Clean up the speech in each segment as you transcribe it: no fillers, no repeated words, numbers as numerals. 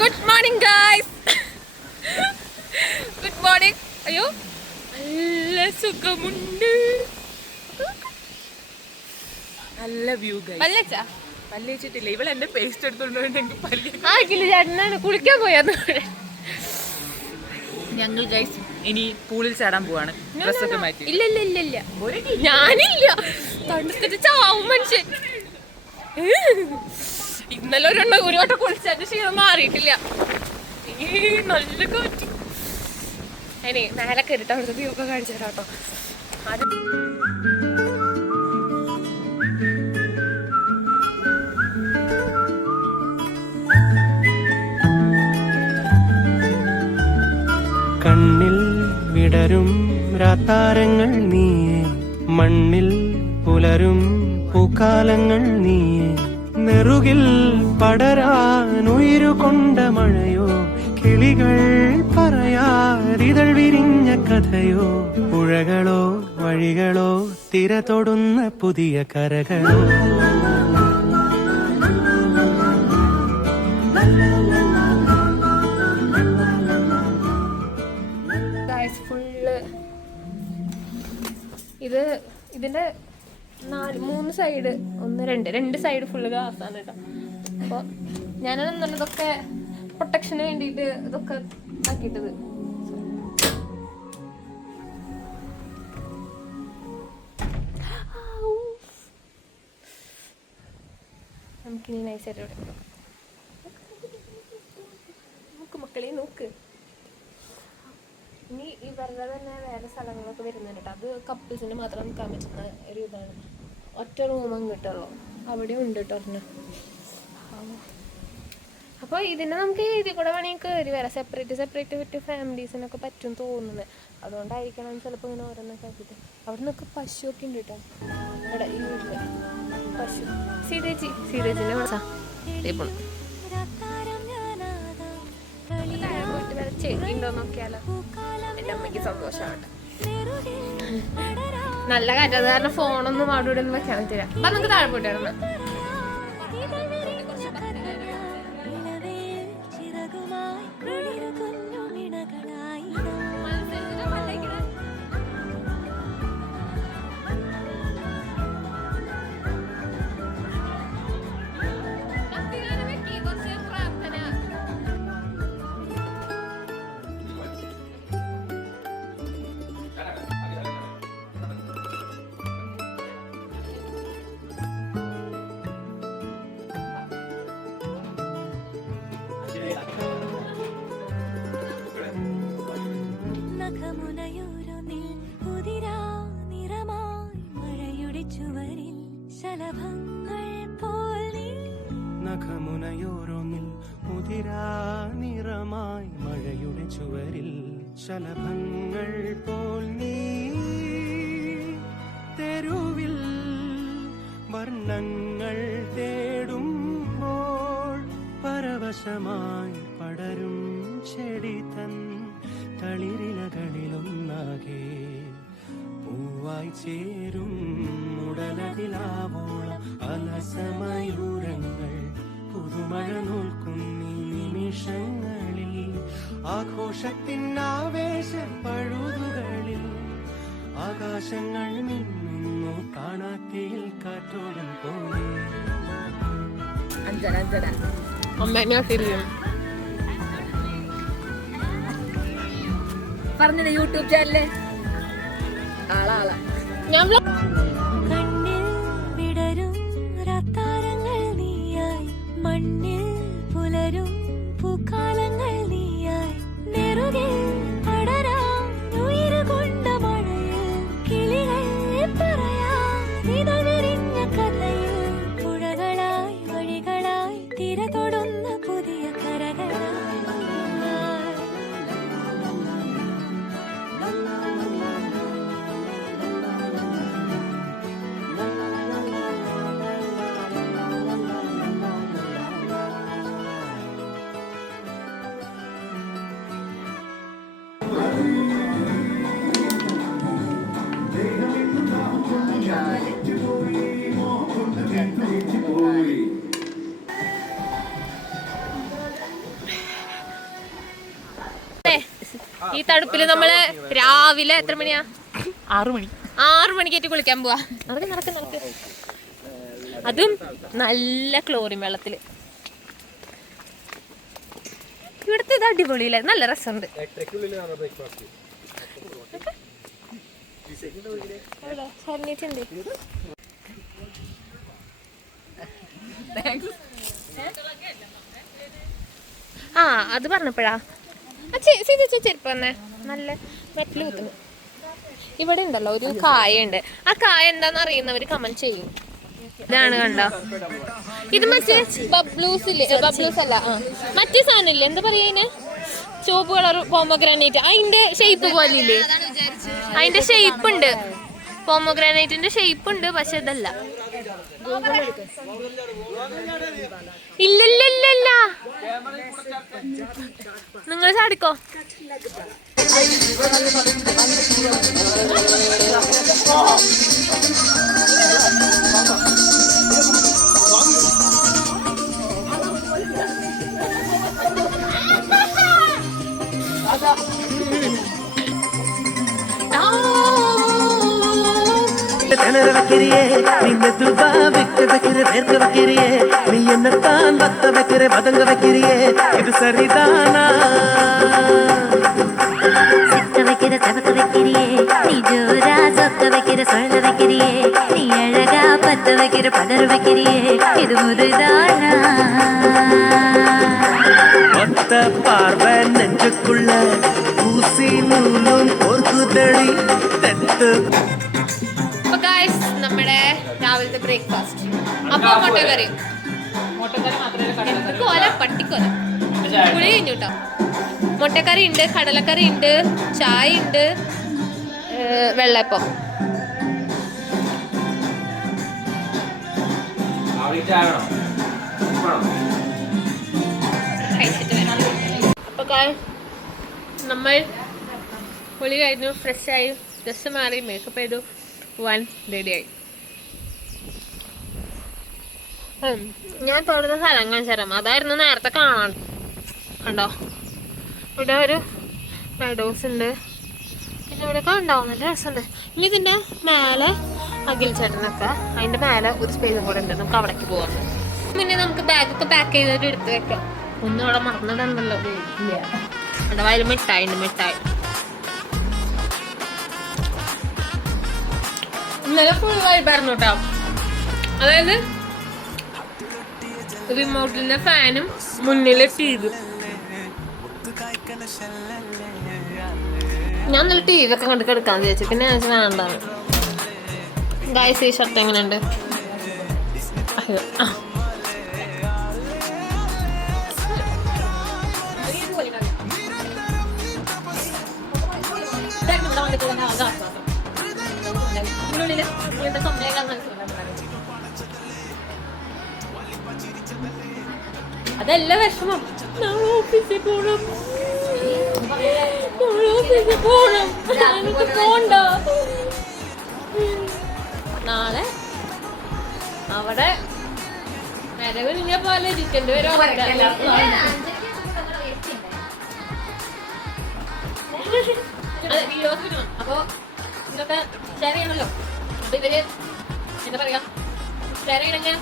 Good morning guys. Good morning. അയ്യോ നല്ല സുഖമുണ്ട്, നല്ല വ്യൂ ഗൈസ്. പല്ലേച്ചിട്ടില്ല, ഇവൾ എന്റെ പേസ്റ്റ് എടുത്തോണ്ട് ചേട്ടനാണ് കുളിക്കാൻ പോയാന്ന്. ഞങ്ങൾ ഗൈസ് ഇനി പൂളിൽ ചാടാൻ പോവാണ്. ഡ്രസ്സൊക്കെ മാറ്റി. ഇല്ല ഇല്ല ഇല്ല ഇല്ല, ഞാനില്ല. തണുത്തിട്ട് ചാവും മനുഷ്യൻ. ഇന്നലെ ഒരു വട്ടം കുളിച്ചാൽ ക്ഷീണം മാറിയിട്ടില്ല. നല്ല കാറ്റ്. ഇനി മേലെ കയറിട്ട് അവിടുത്തെ വ്യൂ ഒക്കെ കാണിച്ചു തരാം കേട്ടോ. അത് കണ്ണിൽ വിടരും രാത്താരങ്ങൾ നീയേ, മണ്ണിൽ പുലരും പൂക്കാലങ്ങൾ നീയേ, നെറുകിൽ പടരാൻ ഉയരുകൊണ്ട മഴയോ, കിളികൾ പറയാതിതൾ വിരിഞ്ഞ കഥയോ, പുഴകളോ വഴികളോ തിര തൊടുന്ന പുതിയ കരകളോ. ഫുള്ള് ഇതിന്റെ 3 സൈഡ്, 1 2 സൈഡ് ഫുള്ള് ഗ്ലാസ്സാണ് കേട്ടോ. അപ്പോൾ ഞാനത് ഇതൊക്കെ പ്രൊട്ടക്ഷന് വേണ്ടിയിട്ട് ഇതൊക്കെ ആക്കിയിട്ടത്. നമുക്കിനി നൈസായിട്ട് ഇവിടെ നോക്ക് മക്കളെ നോക്ക്. ഇനി ഇവരുടെ തന്നെ വേറെ സ്ഥലങ്ങളൊക്കെ വരുന്നുണ്ട് കേട്ടോ. അത് കപ്പിൾസിന് മാത്രം നിൽക്കാൻ പറ്റുന്ന ഒരു ഇതാണ്. ഒറ്റ റൂമും കിട്ടുള്ളൂ, അവിടെ ഉണ്ട് കേട്ടോ ഒരെണ്ണം. അപ്പോൾ ഇതിന് നമുക്ക് ഇതിൽ കൂടെ വേണമെങ്കിൽ കയറി വരാം. സെപ്പറേറ്റ് വിട്ട് ഫാമിലീസിനൊക്കെ പറ്റും തോന്നുന്നത്. അതുകൊണ്ടായിരിക്കണം ചിലപ്പോൾ ഇങ്ങനെ ഓരോന്നൊക്കെ ആക്കിയിട്ട്. അവിടെ നിന്നൊക്കെ പശുവൊക്കെ ഉണ്ട് കേട്ടോ. ഇവിടെ ഈ വീട്ടിൽ പശു സീതേച്ചിൻ്റെ വിളിച്ചാ ഇപ്പോൾ പോയിട്ട് വരെ ചെടിയുണ്ടോ നോക്കിയാലോ. എൻ്റെ അമ്മയ്ക്ക് സന്തോഷമാവട്ടെ. നല്ല കാറ്റ്, അത് കാരണം ഫോണൊന്നും അവിടെ ഇവിടെ ഒന്നും വെക്കാൻ പറ്റില്ല. അപ്പം നമുക്ക് താഴെ പോയിട്ട് വരണം. നഖമുനയോരോന്നിൽ മുതിരാ നിറമായി മഴയുടെ ചുവരിൽ ശലഭങ്ങൾ പോൽ നീ, തെരുവിൽ വർണ്ണങ്ങൾ തേടുമ്പോൾ പരവശമായി പടരും ചെടി തൻ തളിരിലകളിലൊന്നാകെ പൂവായി ചേരും ഉടലതിലാവോളം അലസമയൂരങ്ങൾ പുതുമഴ നോൽക്കുന്നീ നിമിഷങ്ങളിൽ, ആഘോഷത്തിൻ ആവേശ പഴുതുകളിൽ ആകാശങ്ങൾ നിന്നു കാണാത്തിയിൽ കാറ്റോടും പോലെ. പറഞ്ഞത് യൂട്യൂബ് ചാനല് ആളാ. ഞാൻ കണ്ണിൽ വിടരും രാത്താരങ്ങൾ നീയായി, മണ്ണിൽ പുലരും പൂക്കാലങ്ങൾ നീയായി, നെറുകിൽ പടരാൻ ഉയരുകൊണ്ട മഴയിൽ, കിളികൾ പറയാതിതൾ വിരിഞ്ഞ കഥയിൽ, പുഴകളായി വഴികളായി തിര തൊടുന്ന പുതിയ കരകളായി. ഈ തണുപ്പില് നമ്മള് രാവിലെ എത്ര മണിയാ? 6 മണി. 6 മണിക്കേറ്റ് കുളിക്കാൻ പോവാ. നടക്ക്. അതും നല്ല ക്ലോറിൻ വെള്ളത്തില്. ഇവിടുത്തെ ഇത് അടിപൊളിയില്ലേ, നല്ല രസമുണ്ട്. ആ അത് പറഞ്ഞപ്പോഴാ ചെരുപ്പ് തന്നെ നല്ല മെറ്റൽ കുത്തുന്നു. ഇവിടെ ഉണ്ടല്ലോ ഒരു കായ ഉണ്ട്. ആ കായ എന്താന്ന് അറിയുന്നവര് കമന്റ് ചെയ്യും. ഇതാണ് കണ്ടോ, ഇത് മറ്റേ ബബ്ലൂസ് ഇല്ലേ? ബബ്ലൂസ് അല്ല, മറ്റേ സാധനം ഇല്ലേ, എന്താ പറയാ അതിന്? ചുവപ്പ് കളർ പോമോഗ്രാനൈറ്റ്. അതിന്റെ ഷേപ്പ് പോലെ ഇല്ലേ? അതിന്റെ ഷേപ്പ് ഉണ്ട്, പോമോഗ്രാനൈറ്റിന്റെ ഷേപ്പ് ഉണ്ട്, പക്ഷെ ഇതല്ല. ഇല്ല നിങ്ങൾ ചാടിക്കോ. കിണറ് വെക്കിരിയേ നിന്നെ ദുബാ വിട്ട് വെക്കിற വേർக்க വെക്കിരിയേ നീ എന്നത്താൻ വത്ത വെക്കിற പതങ്ക വെക്കിരിയേ ഇത് சரிதானா சிக்க வைக்கிற தவக்க வைக்கிறியே நீ ஜோரா சொக்க வைக்கிற சொல்ல வைக்கிறியே நீ அழகா பத்த வைக்கிற பதற வைக்கிறியே இது முருதானா ஒத்த பார்வை நெஞ்சுக்குள்ள ஊசி நூலும் கோர்க்குதடி തെത്ത്. നമ്മുടെ രാവിലത്തെ ബ്രേക്ക്ഫാസ്റ്റ് അപ്പൊ മുട്ടക്കറി. കോല പട്ടിക്കോല കുളി കഴിഞ്ഞു കേട്ടോ. മുട്ടക്കറി ഉണ്ട്, കടലക്കറി ഉണ്ട്, ചായ ഉണ്ട്, വെള്ളപ്പം. കഴിച്ചിട്ട് വരാം. അപ്പൊ നമ്മൾ കുളി കഴിഞ്ഞു, ഫ്രഷായി, ഡ്രസ്സ് മാറി, മേക്കപ്പ് ചെയ്തു, റെഡിയായി. ഞാൻ തോന്നുന്ന സ്ഥലം കാണിച്ചു തരാം. അതായിരുന്നു നേരത്തെ കാണാൻ. കണ്ടോ, ഇവിടെ ഒരു മെഡോസ് ഉണ്ട്, പിന്നെ ഇവിടെ ഉണ്ടാവും, നല്ല രസമുണ്ട്. ഇനി ഇതിൻ്റെ മേലെ അഖിൽ ചേട്ടനൊക്കെ, അതിൻ്റെ മേലെ ഒരു സ്പേസും കൂടെ ഉണ്ട്, നമുക്ക് അവിടേക്ക് പോകാം. പിന്നെ നമുക്ക് ബാഗൊക്കെ പാക്ക് ചെയ്തിട്ട് എടുത്ത് വെക്കാം. ഒന്നും അവിടെ മറന്നിട്ടുണ്ടല്ലോ. അവിടെ വയലും മിഠായി ഉണ്ട്, മിഠായി. ഇന്നലെ ഫുൾ വൈബായിരുന്നു കേട്ടോ. അതായത് റിമോട്ടിന്റെ ഫാനും മുന്നിലെ ടി വി. ഞാൻ നല്ല ടി വി ഒക്കെ കണ്ട് കിടക്കാന്ന് വിചാരിച്ചു, പിന്നെ ഞാൻ വേണ്ടാന്ന്. ഗായ്സ്, ഈ ഷർട്ട് എങ്ങനെയുണ്ട്? അതല്ല വിഷമം, നാളെ ഓഫീസിൽ പോണം, പോണ്ട. നാളെ അവിടെ വരവില്ല പോലെ ഇരിക്കേണ്ടി വരും. അപ്പൊ ഇതൊക്കെ ഷെയർ ചെയ്യണല്ലോ. അപ്പൊ ഇവര് എന്താ പറയാ, ഷെയർ ചെയ്യണമെങ്കിൽ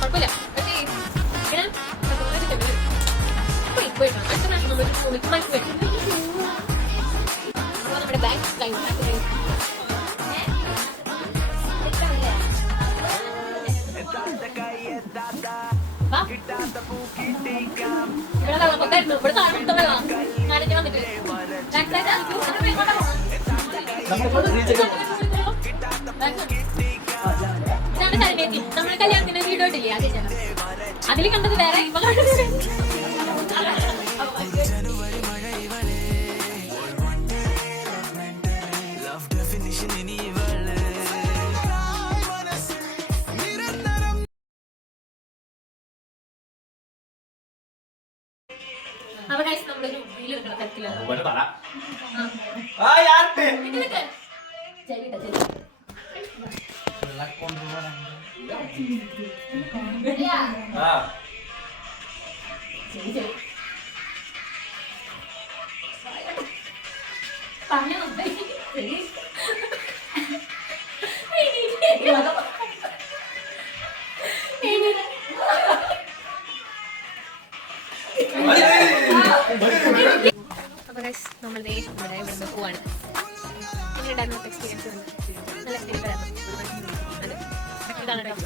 കുഴപ്പമില്ല. നമ്മുടെ ബാങ്ക് ഇവിടെ വന്നിട്ട് നമ്മുടെ കല്യാണത്തിന് വീഡിയോ ഇട്ടില്ലേ, അതിൽ കണ്ടത് വേറെ. അവിടെ നമ്മളൊരു വീലെടുക്കണം തിരക്കിലാണ്. അപ്പോൾ ഗൈസ് നമ്മൾ ഇവിടെ പോവാണ്. എങ്ങനെയുണ്ടായിരുന്നു എക്സ്പീരിയൻസ്? നല്ല എക്സ്പീരിയൻസ് ആയിരുന്നു. അതെ, ഇതാണ് കേട്ടോ.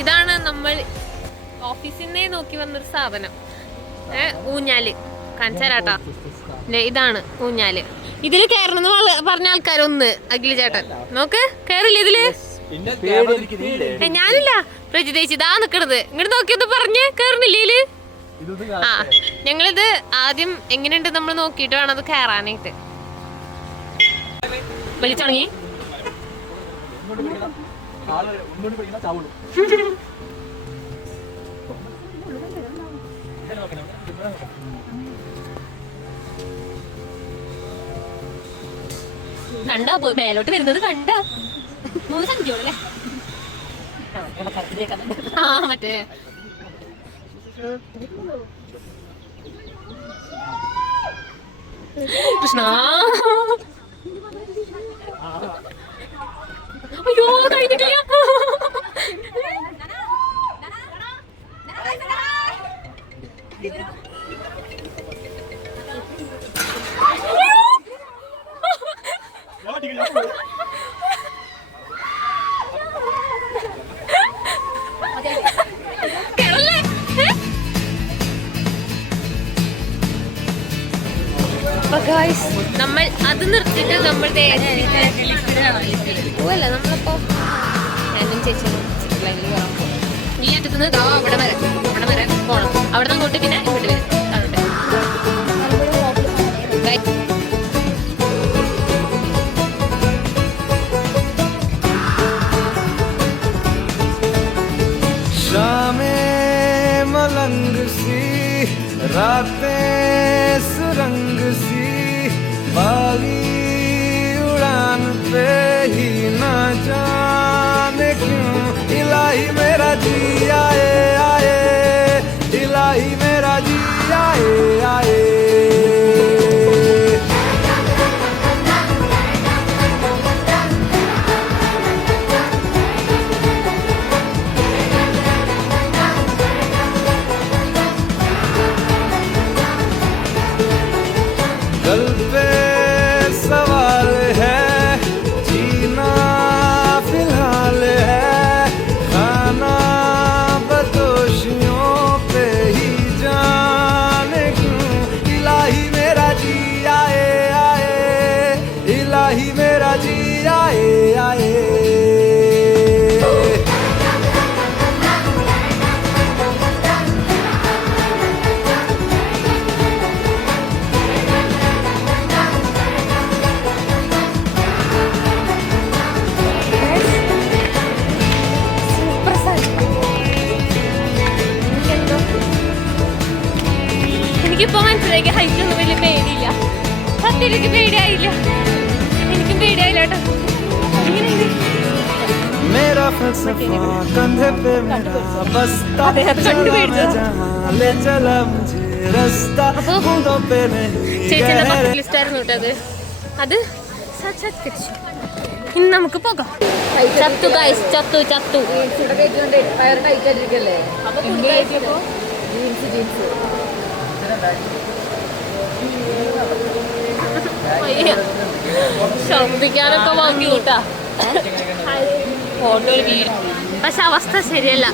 ഇതാണ് നമ്മൾ ഓഫീസിൽ നിന്നേ നോക്കി വന്നൊരു സാധനം. ഊഞ്ഞാല് കാണിച്ചാലാട്ടാ. ഇതാണ് ഊഞ്ഞാല്. ഇതില് കയറണമെന്ന് പറഞ്ഞ ആൾക്കാരൊന്ന് അഖില് ചേട്ടൻ നോക്ക് കയറില്ല ഇതില്. ഞാനില്ല പ്രജിതേച്ചി ഇതാ നിക്കണത്. ഇങ്ങോട്ട് നോക്കിയത് പറഞ്ഞ് കയറണില്ലേ ഇതില്. ആ ഞങ്ങളിത് ആദ്യം എങ്ങനെയുണ്ട് നമ്മൾ നോക്കിയിട്ട് വേണം അത് കയറാനായിട്ട്. വലിച്ചുണങ്ങി കണ്ടാ മേലോട്ട് വരുന്നത് കണ്ടാ 3 സംഖ്യയോളല്ലേ. ആ മറ്റേ കൃഷ്ണ അയ്യോ കഴിഞ്ഞിട്ടില്ല. നമ്മൾ അത് നിർത്തിട്ട് നമ്മളുടെ പോവല്ല. നമ്മളിപ്പോ ഞാനും ചേച്ചിയും ലൈനിൽ കയറാൻ പോകും. ഈ അറ്റത്തുനിന്ന് അവിടെ വരെ പോകണം. അവിടെ നിന്ന് അങ്ങോട്ട് പിന്നെ ഇങ്ങോട്ട് വരും. शामें मलंग सी रातें सुरंग सी बागी उड़ान पे ही ना जाने क्यों इलाही मेरा जी आए आए इलाही मेरा जी आए आए कल पे सवाल है जीना फिलहाल है खाना बदोशियों पे ही जाने क्यों इलाही मेरा जी आए आए इलाही मेरा जी आए आए എനിക്കിപ്പോ മനസ്സിലാക്കി ഹൈറ്റ് ഒന്നും വലിയ പേടിയില്ല. സത്യം എനിക്ക് പേടിയായില്ല. എനിക്കും പേടിയായില്ല കേട്ടോ. मेरा फलसफा कंधे पे मेरा बस्ता चला मैं जहां ले चला मुझे रास्ता बूंदों पे नहीं ചേച്ചിയുടെ ബക്കറ്റ് ലിസ്റ്റ് ആയിരുന്നു കേട്ടോ അത് സാക്ഷാത്കരിച്ചു. ഇന്ന് നമുക്ക് പോകാം. ചത്തു ഗൈസ് ചത്തു ചത്തു. ശബ്ദിക്കാനൊക്കെ വന്നു കേട്ടാ. ഫോട്ടോയിൽ വീട് പക്ഷെ അവസ്ഥ ശരിയല്ല.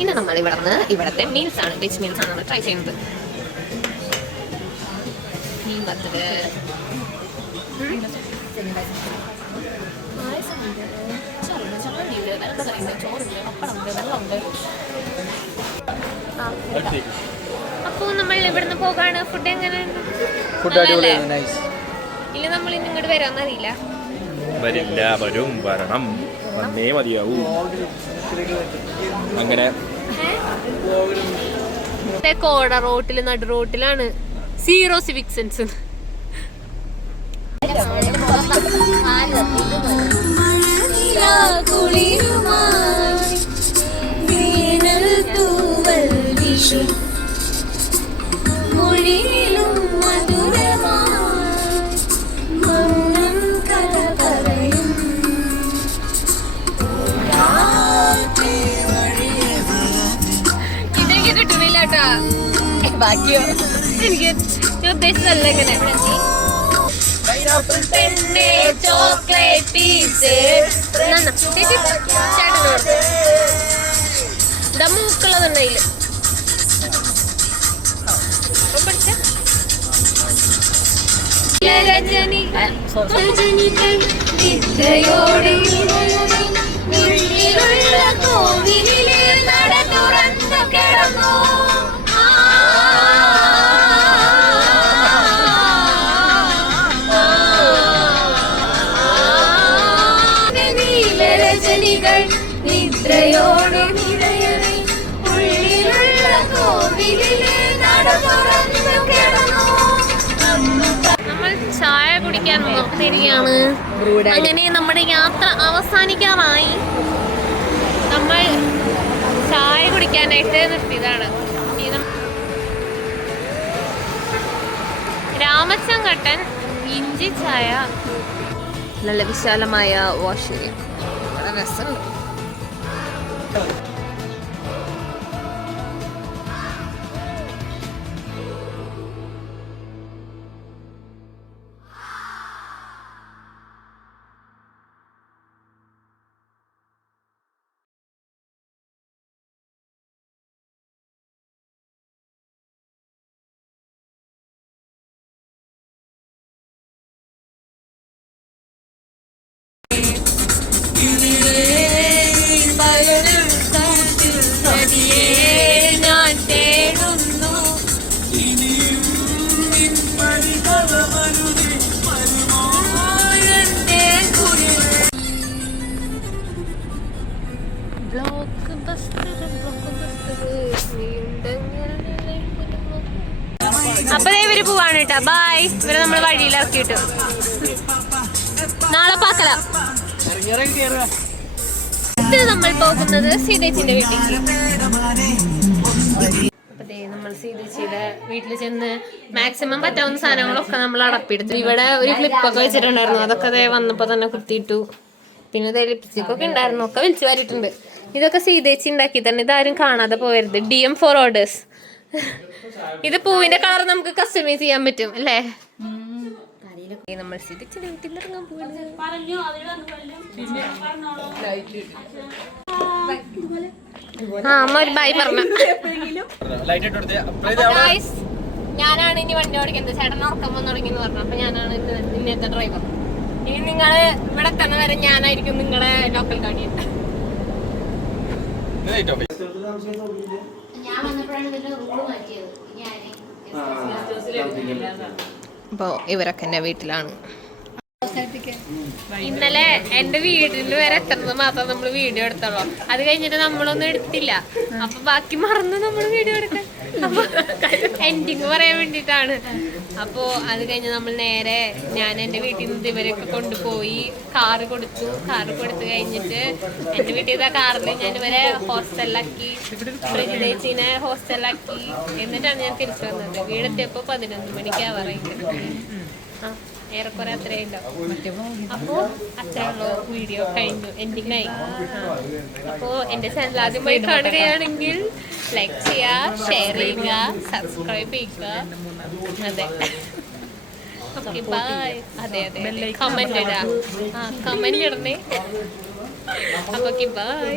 ഇന്ന് നമ്മൾ ഇവിടത്തെ മീൽസ് ആണ്, വെജ് മീൽസ് ആണ് നമ്മൾ ട്രൈ ചെയ്യുന്നത്. മീൻ വറുത്തത്, ചോറുണ്ട്, പപ്പടമുണ്ട്, വെള്ളമുണ്ട്. അപ്പൊ നമ്മൾ ഇവിടുന്ന് പോകാണ്. ഫുഡ് എങ്ങനെയുണ്ട്? ഇല്ല നമ്മൾ ഇന്ന് ഇങ്ങോട്ട് വരാന്നറിയില്ല. വരില്ല, വരും, വരണം, വന്നേ മതിയാവൂ. അങ്ങനെ കോട റോട്ടില് നടു റോട്ടിലാണ് സീറോ സിവിക് സെൻസ്. ഇതെനിക്ക് കിട്ടുന്നില്ല കേട്ടാ. ബാക്കിയോ എനിക്ക് ഉദ്ദേശിച്ചല്ല ഇങ്ങനെ. ചോക്ലേറ്റ് പീസ് ചേട്ടനോട് ഇതാ മൂക്കുള്ളതുണ്ടായില്ല. നട തുറന്നു കിടന്നു നിദ്രയോട് ഉള്ളിലുള്ള കോവിലിലെ നട തുറന്നു കിടന്നു. നമ്മൾ ചായ കുടിക്കാൻ നോക്കിയിരിക്കുകയാണ്. അങ്ങനെ നമ്മുടെ യാത്ര അവസാനിക്കാറായി. നമ്മൾ ചായ കുടിക്കാനായിട്ട് നിർത്തിയതാണ്. രാമച്ചങ്കട്ടൻ ഇഞ്ചി ചായ, നല്ല വിശാലമായ വാഷ് ഏരിയ, വളരെ രസമുണ്ട്. ഞാൻ തേടുന്നു ബ്ലോക്ക് ബസ്റ്റർ. അപ്പൊ ഇവര് പോവാണ് കേട്ടാ. ബൈ. ഇവരെ നമ്മള് വഴിയിൽ ഇറക്കിയിട്ട് നാളെ പാക്കല. നമ്മൾ പോകുന്നത് സീതേച്ചിന്റെ വീട്ടിലേക്ക്. അപ്പത്തേ നമ്മൾ സീതേച്ചിയുടെ വീട്ടിൽ ചെന്ന് മാക്സിമം പറ്റാവുന്ന സാധനങ്ങളൊക്കെ നമ്മൾ അടപ്പിയെടുത്തു. ഇവിടെ ഒരു ക്ലിപ്പൊക്കെ വെച്ചിട്ടുണ്ടായിരുന്നു, അതൊക്കെ അതേ വന്നപ്പോ തന്നെ കുത്തിയിട്ടു. പിന്നെ ലിപ്സ്റ്റിക്കൊക്കെ ഉണ്ടായിരുന്നു, ഒക്കെ വിളിച്ചു വാരിയിട്ടുണ്ട്. ഇതൊക്കെ സീതേച്ചി ഉണ്ടാക്കി തന്നെ, ഇതാരും കാണാതെ പോകരുത്. DM for orders. ഇത് പൂവിന്റെ കളർ നമുക്ക് കസ്റ്റമൈസ് ചെയ്യാൻ പറ്റും അല്ലേ? നമ്മൾ സീതേച്ചിയുടെ വീട്ടിലിറങ്ങാൻ പോവാണ്. അമ്മ ഒരു ബൈ പറഞ്ഞു. ഞാനാണ് ഇനി വണ്ടി ഓടിക്കുന്നത്. ചേട്ടൻ ഉറക്കം വന്ന് തുടങ്ങി എന്ന് പറഞ്ഞു. അപ്പൊ ഞാനാണ് ഇന്നത്തെ ഡ്രൈവർ. ഇനി നിങ്ങള് ഇവിടെ എത്തുന്ന വരെ ഞാനായിരിക്കും നിങ്ങളെ ലോക്കൽ ഗാർഡിയൻ. അപ്പോ ഇവരൊക്കെ എന്റെ വീട്ടിലാണ്. ഇന്നലെ എന്റെ വീട്ടിൽ വരെ എത്തുന്നത് മാത്രം നമ്മൾ വീഡിയോ എടുത്തോളൂ. അത് കഴിഞ്ഞിട്ട് നമ്മളൊന്നും എടുത്തില്ല. അപ്പൊ ബാക്കി മറന്ന് നമ്മൾ വീഡിയോ എടുക്കാൻ. അപ്പൊ എൻഡിങ് പറയാൻ വേണ്ടിട്ടാണ്. അപ്പോ അത് കഴിഞ്ഞ് നമ്മൾ നേരെ ഞാൻ എന്റെ വീട്ടിൽ നിന്ന് ഇവരൊക്കെ കൊണ്ടുപോയി കാറ് കൊടുത്തു കഴിഞ്ഞിട്ട് എന്റെ വീട്ടിൽ നിന്ന് കാറിൽ ഞാൻ ഇവരെ ഹോസ്റ്റലിലാക്കി, പ്രജിതേച്ചിനെ ഹോസ്റ്റലിലാക്കി. എന്നിട്ടാണ് ഞാൻ തിരിച്ചു വന്നത്. വീടെത്തിയപ്പോ 11 മണിക്കാവാറായിട്ട്. ഏറെക്കുറെ അത്രേ ഉണ്ടാവും. അപ്പോ അത്രയുള്ള വീഡിയോ കഴിഞ്ഞു, എൻഡിങ് ആയി. അപ്പോ എന്റെ ചാനൽ ആദ്യമായി കാണുകയാണെങ്കിൽ ലൈക്ക് ചെയ്യുക, ഷെയർ ചെയ്യുക, സബ്സ്ക്രൈബ് ചെയ്യുക. അതെ, ഓക്കെ ബൈ. അതെ കമന്റ് ഇടാ, കമന്റ് ഇടണേ. അപ്പൊ ബൈ.